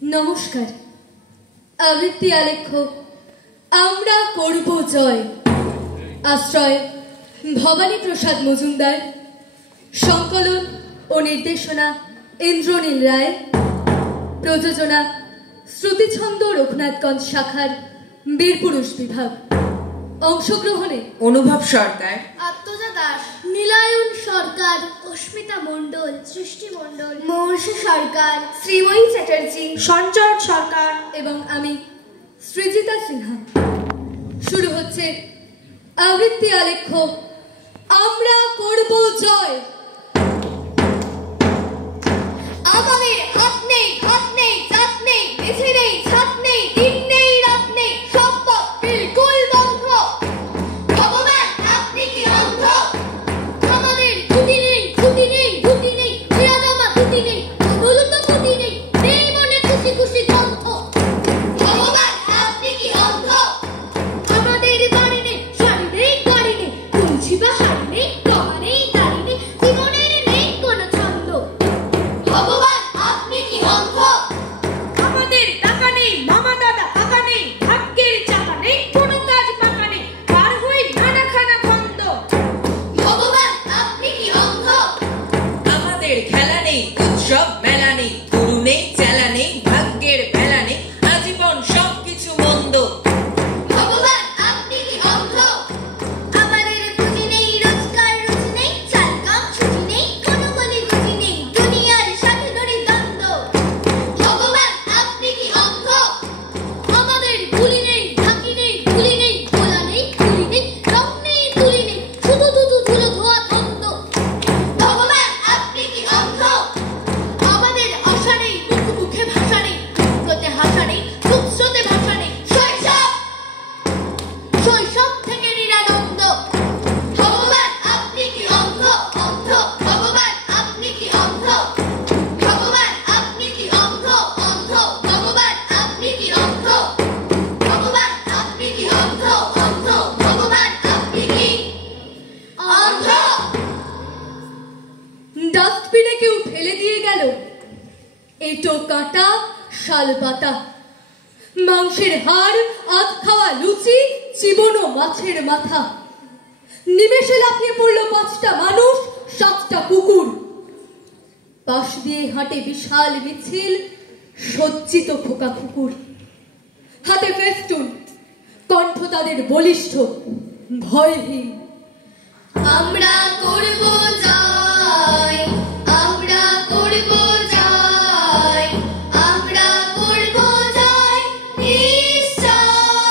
নমস্কার। আবৃত্তি আলেখ্য আমরা করব জয়। আশ্রয় ভবানী প্রসাদ মজুমদার। সংকলন ও নির্দেশনা ইন্দ্রনীল রায়। প্রযোজনা শ্রুতিছন্দ রঘুনাথগঞ্জ শাখার বীরপুরুষ বিভাগ। অংশগ্রহণে অনুভব সরকার, আত্মজা দাস, নীলায়ন সরকার, অস্মিতা মণ্ডল, সৃষ্টি মণ্ডল, মহর্ষি সরকার, শ্রীময়ী চ্যাটার্জি, সঞ্চয় সরকার এবং আমি সৃজিতা সিনহা। শুরু হচ্ছে আবৃত্তি আলেখ্য আমরা করব জয়। আমাদের হাত নেই, হাত নেই, জাত নেই, বেছে নেই, ছাত নেই, দিন নেই, রাত নেই, সব পথ বিলকুল বন্ধ। ভগবান আপনি কি অন্ধ? আমাদের ছুটি নেই, ছুটি নেই, ছুটি নেই, নিরাজমা ছুটি নেই, বলুন তো ছুটি নেই, নেই মনে খুশি খুশি গ্রন্থ। ভগবান আপনি কি অন্ধ? আমাদের বাড়ি নেই, শাড়ি নেই, গাড়ি নেই, তুলসী বা শাড়ি নেই, গহনা নেই, দাড়ি নেই, জীবনের নেই কোনো ছন্দ। ভগবান আপনি কি অন্ধ? আমাদের টাকা নেই, মামা দাদা টাকা নেই, ভাগ্যের চাকা নেই, কোনো কাজ পাকা নেই, পার হই নানা খানা খন্দ। ভগবান আপনি কি অন্ধ? আমাদের খেলা নেই, উৎসব মেলা নেই, গুরু নেই, চেলা নেই, ভাগ্যের ভেলা নেই, আজীবন সবকিছু মন্দ। ভগবান আপনি কি অন্ধ? আমাদের পুঁজি নেই, রোজগার রুচি নেই, চাল কাম ছুটি নেই, কোনো গলি গুজি নেই, দুনিয়ার সাথে ধরে দ্বন্দ্ব। ভগবান আপনি কি অন্ধ? আমাদের গুলি নেই, ঢাকি নেই, গুলি নেই, গোলা নেই, গুলি নেই, রং নেই, তুলি নেই, শুধু দুধু ধুলো ধোয়া ধন্দ। ভগবান আপনি কি অন্ধ? আমাদের আশা নেই, মুখে মুখে ভাষা নেই, মুখতে হাসা নেই, মুখ স্রোতে ভাষা নেই, শৈশব থেকে নিরানন্দ। ভগবান আপনি কি অন্ধ? অন্ধ। ভগবান আপনি কি অন্ধ? ভগবান আপনি কি অন্ধ? অন্ধ। ভগবান আপনি কি অন্ধ? ভগবান আপনি কি অন্ধ? অন্ধ। ভগবান আপনি কি অন্ধ? ডাস্টবিনে কেউ ফেলে দিয়ে গেল এটো কাটা শাল পাতা, মাংসের হাড়, আধ খাওয়া লুচি, চিবোনো মাছের মাথা। নিমেষে লাফিয়ে পড়লো 5টা মানুষ, 7টা কুকুর। পাশ দিয়ে হাঁটে বিশাল মিছিল, সজ্জিত খোকা কুকুর। হাতে ফেস্টুন, কণ্ঠ তাদের বলিষ্ঠ, ভয়হীন। আমরা করব জয়, আমরা করব জয়, আমরা করব জয় নিশ্চয়।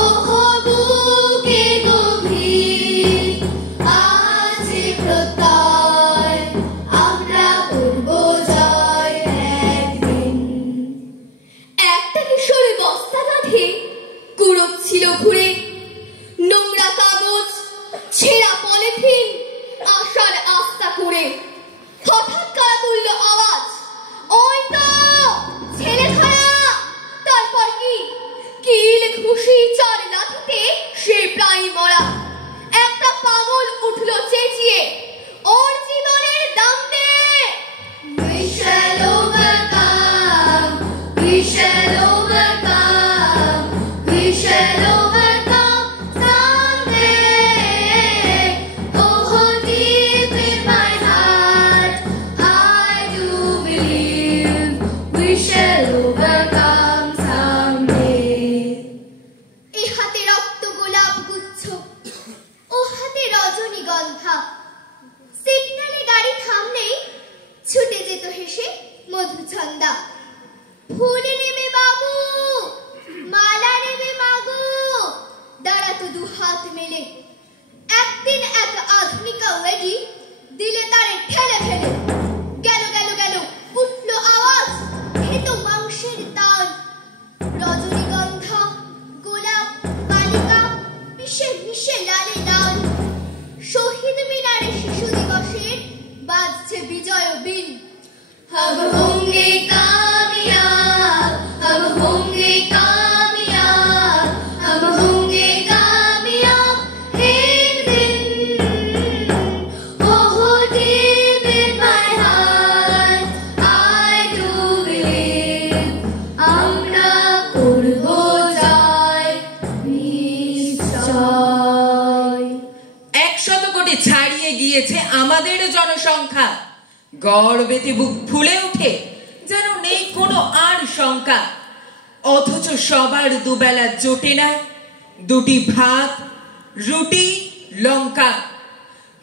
ওহো বুকে গভীর আছে প্রত্যয়, আমরা করব জয় একদিন। একটা কিশোরী বস্তা কাঁধে কুড়োচ্ছিল ঘুরে, নোংরা কাগজ, ছেঁড়া পলিথিন, আশার আস্থা করে। হঠাৎ কারা তুলল আওয়াজ, ওই তো ছেলে ধরা। তারপর কি কিল ঘুষি 4 লাঠিতে সে প্রায় মরা। একটা পাগল উঠল চেঁচিয়ে, ওর জীবনের দাম দে। We shall overcome, we shall overcome, we shall overcome someday. Oh, deep in my heart, I do believe we shall overcome someday. এ হাতে রক্ত গোলাপ গুচ্ছ, ও হাতে রজনীগন্ধা। সিগন্যালে গাড়ি থামলেই ছুটে যেত হেসে মধুছন্দা। ফুল নেবে বাবু, মালা নেবে মাগো, দাঁড়াতো 2 হাত মেলে। একদিন এক আধুনিকা ওয়েডি দিলে তারে ঠেলে ফেলে। গেল গেল গেল উঠল আওয়াজ, খেত মাংসের তাল। রজনীগন্ধা, গোলাপ, বালিকা, মিশে মিশে লালে লাল। শহীদ মিনারে শিশু দিবসের বাজছে বিজয় বিন। हम होंगे कामयाब, हम होंगे कामयाब, हम होंगे कामयाब एक दिन। Oh, deep in my সংখ্যা, গর্বেতে বুক ফুলে ওঠে, যেন নেই কোনো আর শঙ্কা। অথচ সবার দুবেলা জোটে না দুটি ভাত, রুটি, লঙ্কা।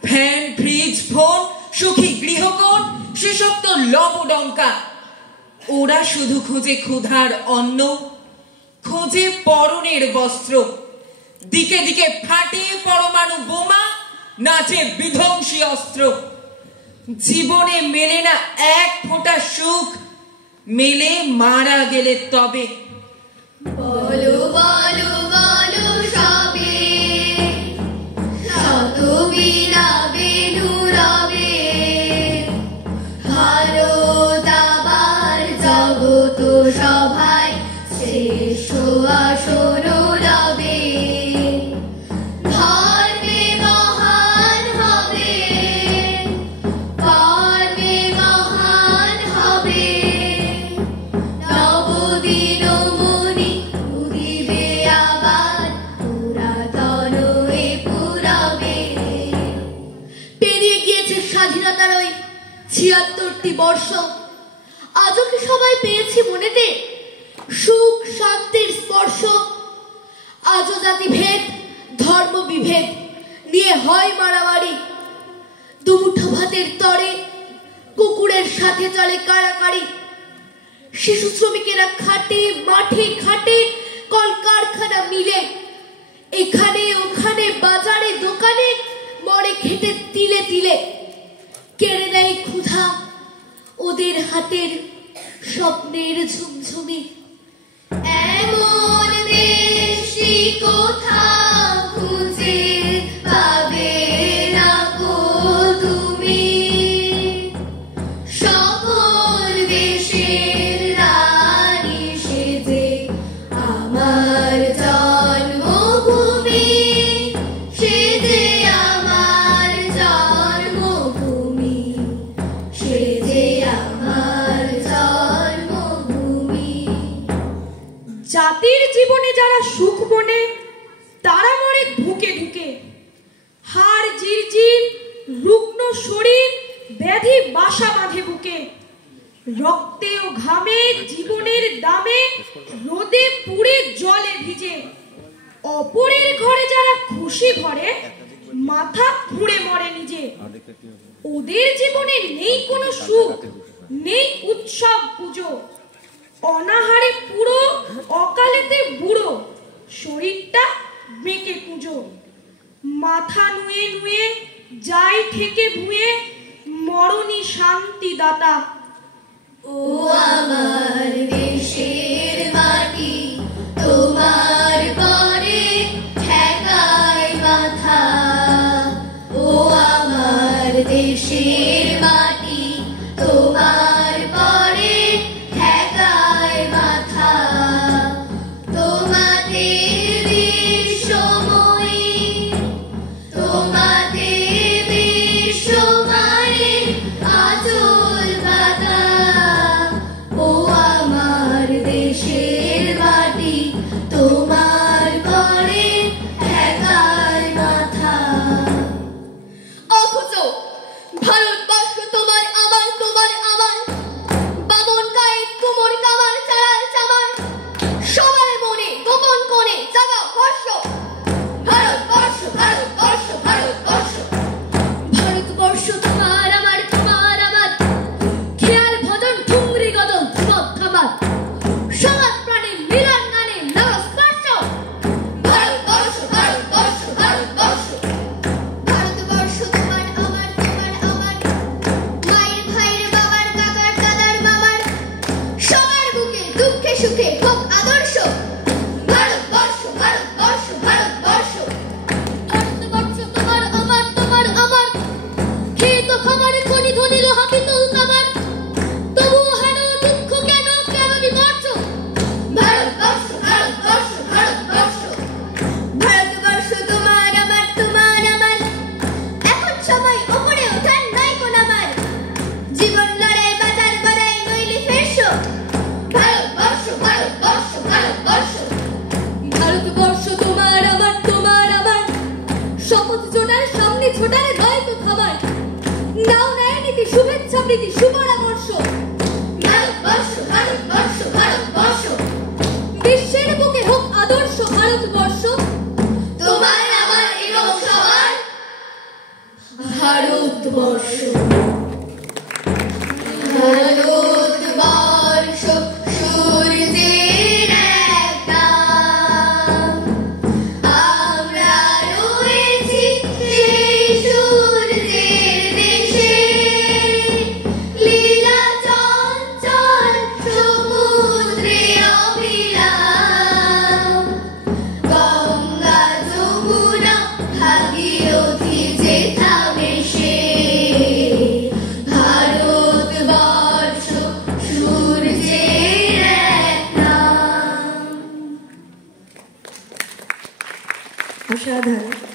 ফ্যান, ফ্রিজ, ফোন, সুখী গৃহকোণ, সেসব তো লবডঙ্কা। ওরা শুধু খোঁজে ক্ষুধার অন্ন, খোঁজে পরনের বস্ত্র। দিকে দিকে ফাটে পরমাণু বোমা, নাচে বিধ্বংসী অস্ত্র। জীবনে মেলে না এক ফোঁটা সুখ, মেলে মারা গেলে তবে। বলো বলো বলো সবে, শত বিনা বেনু রবে। ভারত আবার জগত সভায় শ্রেষ্ঠ আসন রবে। ধর্মে মহান হবে, কর্মে মহান হবে। নবদিনমণি উদিবে আবার, পুরাতন এ পুরবে। পেরিয়ে গিয়েছে স্বাধীনতার ওই ৭৬টি বর্ষ। আজও কি সবাই পেয়েছি মনেতে সুখ শান্তির স্পর্শ? আজও জাতিভেদ, ধর্ম বিভেদ নিয়ে হয় মারামারি। দুমুঠো ভাতের তরে কুকুরের সাথে চলে কারাকারি। শিশু শ্রমিকেরা খাটে, মাঠে খাটে, কলকারখানা মিলে। এখানে ওখানে বাজারে দোকানে মরে খেটে তিলে তিলে। কেড়ে নেয় ক্ষুধা ওদের হাতের স্বপ্নের ঝুমঝুমি। এমন দেশি কোথাও খুঁজে পাবে না গো তুমি। সকল দেশের রানী সেজে আমার জন্মভূমি, সেজে আমার জন্মভূমি, সেজে আমার জন্মভূমি। জাতির জীবনে যারা সুখ বনে, তারা মরে ধুকে ধুকে। হাড় জিরজির, রুগ্ন শরীর, ব্যাধি বাসা বাঁধে বুকে। রক্তে ও ঘামে, জীবনের দামে, রোদে পুড়ে জলে ভিজে। অপরের ঘরে যারা খুশি ভরে, মাথা ফুঁড়ে মরে নিজে। ওদের জীবনে নেই কোনো সুখ, নেই উৎসব পুজো। অনাহারে পুরো, অকালেতে বুড়ো, শরীরটা বেঁকে কুঁজো। মাথা নুয়ে নুয়ে যায় ঠেকে ভুঁয়ে, মরণী শান্তি দাতা। ও আমার দেশের মাটি, তোমার পরে ঠেকায় মাথা। ও আমার দেশের মাটি, তোমার পরে ঠেকায় মাথা। তোমাদের বিশ্বময়ী, তোমাদের বিশ্বমায়ের আঁচল প্রীতি সুপরামর্শ। ভারতবর্ষ ভারতবর্ষ ভারতবর্ষ, বিশ্বের বুকে হোক আদর্শ ভারতবর্ষ। তোমার আমার এবং সবার ভারতবর্ষ। ভারতবর্ষ সূর্যের এক নাম, আমরা রয়েছি সেই সূর্যের দেশে। লীলা চঞ্চল সমুদ্রে অবিরাম, গঙ্গা যমুনা ভাগীরথী যেথা মেশে। ভারতবর্ষ সূর্যের এক নাম। অসাধারণ।